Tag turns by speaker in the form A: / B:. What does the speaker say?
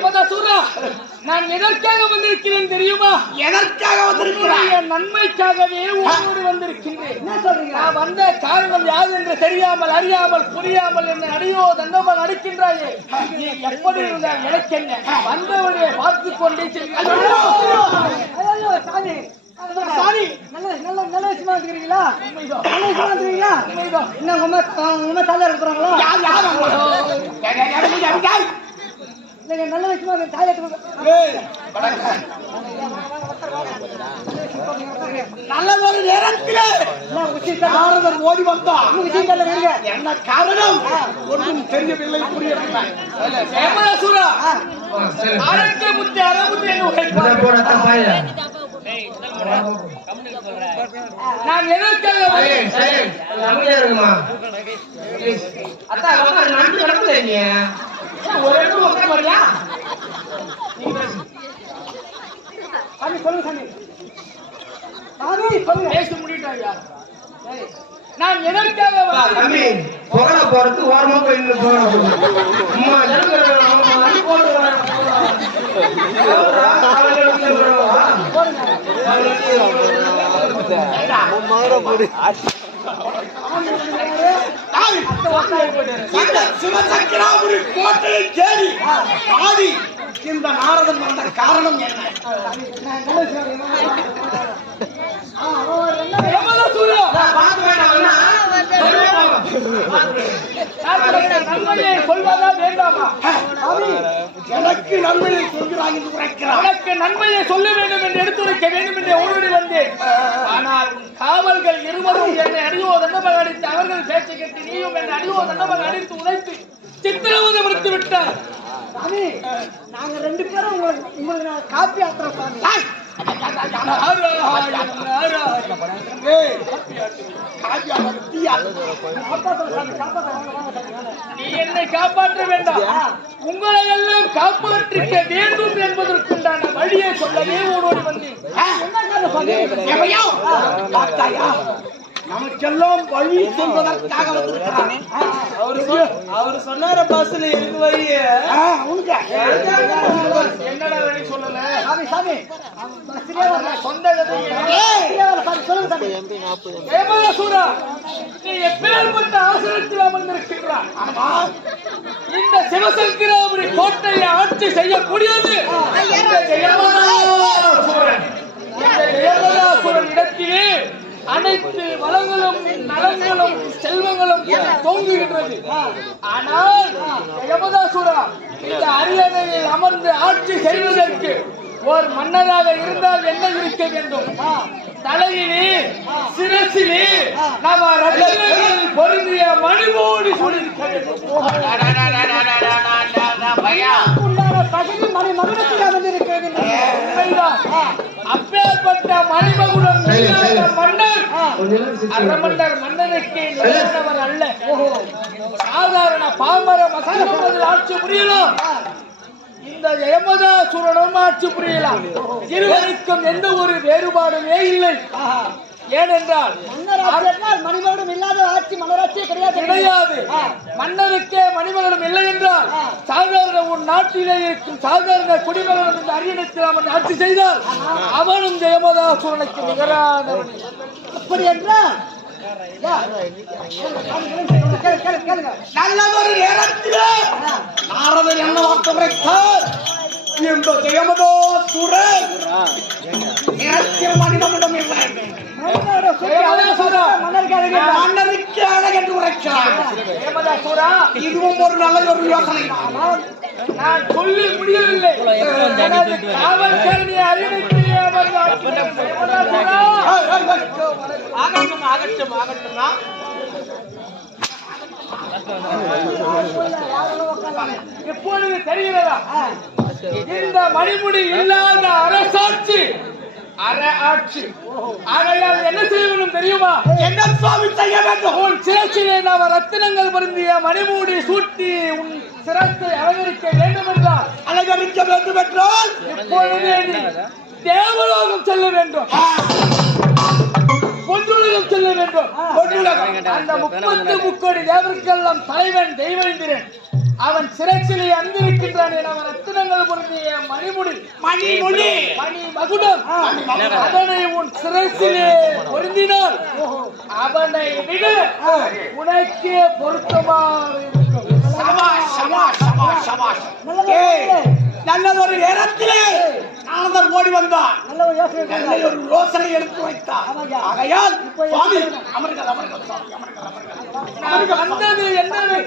A: யமதாசூரா நான் எதற்காக வந்திருக்கிறேன் தெரியுமா?
B: எதற்காக வந்திருக்கிறாய்
A: உன்னுடைய நன்மைக்காகவே உன்னோடு வந்திருக்கின்றேன். என்ன சொல்றீங்க? நான் வந்த காரணம் யாது என்று தெரியாமல் அறியாமல் புரியாமல் என்னை அடியோ தண்டமாக அடிக்கின்றாயே. நீ எப்படி இருந்தால் எனக்கு என்ன? வந்தவனை பார்த்து கொண்டே
C: சாமி. சாமி, நல்ல நல்ல நல்ல விஷயமா இருக்கிறீங்களா? நல்ல விஷயமா இருக்கிறீங்களா? என்ன உங்க அம்மா தாயா இருக்கிறாங்களா? இல்லைங்க நல்ல தாயா
B: ஏய், வணக்கம். நல்லதொரு நேரத்திலே நாரதர் ஓடி வந்தார் என்ன காரணம்? ஒன்றும் தெரியவில்லை புரியவில்லை.
A: முத்தி அறமுத்தி நான் எதற்காக?
B: ஒரு இடத்துல உட்கார மாட்டியா
C: சாமி சொல்லுங்க சாமி. சாமி சொல்லுங்க.
A: பேச முடியட்டாயா நான் எதற்காக வந்தேன்?
D: தம்பி புகழ போறது ஓரமா போய் நின்னு போகணும் அம்மா ஜனங்க அவங்க அடி போட்டு வராங்க.
B: சிவசக்கராபுரி கோட்டையை தேடி ஆடி இந்த நாரதன் வந்த காரணம் என்ன
C: நல்ல விஷயம் ஆ அவன் என்ன
A: யமதாசூரா
D: பார்க்க வேண்டாம்னா, சொல்லுங்க போங்க.
A: நான் உனக்கு நன்மையை சொல்வதா வேண்டாமா?
B: எனக்கு நன்மையை சொல்கிறாய் என்று உரைக்கிறார்.
A: உனக்கு நன்மையை சொல்ல வேண்டும் என்று எடுத்துரைக்க வேண்டும் என்று ஓடி வந்தேன். ஆனால் காவல்கள் இருவரும் என்னை அடியோ தண்டமாக அடித்து அவர்கள் பேச்சை கேட்டு நீயும் என்னை அடியோ தண்டமாக அடித்து உதைத்து சித்திரவதை மறுத்து விட்டார்
C: சாமி நாங்க ரெண்டு பேரும் உங்களுக்கு உங்களுக்கு காப்பி ஆத்துறோம் சாமி.
A: நீ என்னை காப்பாற்ற வேண்டாம் உங்களை எல்லாம் காப்பாற்றிக்க வேண்டும் என்பதற்குண்டான வழியை சொல்லவே ஓடோடி வந்தேன்
B: நமக்கெல்லாம் வழி சொல்வதற்காக வந்திருக்கிறானே
D: அவரு சொன்னார பஸ்ல இருக்கு வழி.
A: என்னடா வழி சொல்லல?
C: சாமி சாமி.
A: சொந்த நீ எப்பேற்பட்ட அவசரத்தில்? இந்த சிவசங்கராபுரி கோட்டையை ஆட்சி செய்யக்கூடியது இந்த ஆனால் யமதாசுரா இந்த அரியணையில் அமர்ந்து ஆட்சி செய்வதற்கு ஒரு மன்னராக இருந்தால் என்ன இருக்க வேண்டும் தலையிலே சிரசிலே நம்ம ரத்னங்கள் பொருந்திய மணிமோடி சூழ்நிலை
C: உண்டான மணி மகுடத்துக்காக வந்து
A: அப்பேற்பட்ட மணிமகுடம் மன்னர் அரமன்னர் மன்னருக்கு நிலையானவர் அல்ல. சாதாரண பாமர மக்களும் அதில் ஆட்சி புரியலாம் இந்த யமதாசுரனும் ஆட்சி புரியலாம். இருவருக்கும் எந்த ஒரு வேறுபாடுமே இல்லை. ஏனென்றால்
C: மன்னர் மணிமகுடம் இல்லாத ஆட்சி மன்னராட்சியே கிடையாது.
A: கிடையாது. மன்னருக்கே மணிமகனும் இல்லை என்றால் சாதாரண ஒரு நாட்டிலே இருக்கும் சாதாரண குடிமகனும் இந்த அரியணத்தில் அவன் ஆட்சி செய்தால் அவனும் ஜெயமதாசுரனுக்கு நிகரானவன்.
C: அப்படி என்றால் கேளுங்க.
B: நல்லதொரு நேரத்திலே நாரதர் என்ன வார்த்தை
C: மன்னரோட சூழ்ச்சி
A: ஜெயமதாசுரா.
C: மன்னருக்கு அழகு.
B: மன்னருக்கு அழகென்று இதுவும் ஒரு நல்ல ஒரு யோசனை
A: நான் சொல்லி முடியவில்லை எனது காவல்காரனை அரியணைக்கு அமர்ந்து ஆட்சி செய்யும் ஜெயமதாசுரா.
D: ஆகட்டும் ஆகட்டும் ஆகட்டும்னா
A: இப்பொழுது தெரிகிறதா இந்த மணிமுடி இல்லாத அரசாட்சி. அற ஆட்சி. ஆகையால் என்ன செய்ய வேண்டும் தெரியுமா?
B: என்ன சுவாமி செய்ய வேண்டும்.
A: உன் நவ ரத்தினங்கள் பொருந்திய மணிமூடி சூட்டி உன் சிரத்தை அலங்கரிக்க வேண்டும் என்றால்
B: அலங்கரிக்க வேண்டும் என்றால்
A: இப்பொழுது நீ தேவலோகம் செல்ல வேண்டும். பொன்னுலகம் செல்ல வேண்டும். அந்த முப்பத்து முக்கோடி தேவருக்கெல்லாம் தலைவன் தெய்வேந்திரன் அவன் சிறைச்சிலே அந்திருக்கின்றான் என அவன் ரத்தினங்கள் பொருந்திய மணிமுடி.
B: மணிமுடி.
A: மணி மகுடம். அதனை உன் சிறைச்சிலே பொருந்தினால் அவனை விட உனக்கே பொருத்தமாக.
B: நல்லதொரு நேரத்திலே நாரதர் ஓடி வந்தார்.
C: நல்ல ஒரு யோசனை
B: எடுத்து வைத்தார். ஆகையால் சுவாமி அமர்கள் அமர்கள் அமர்கள் அமர்கள்
A: வந்தது என்னவென்று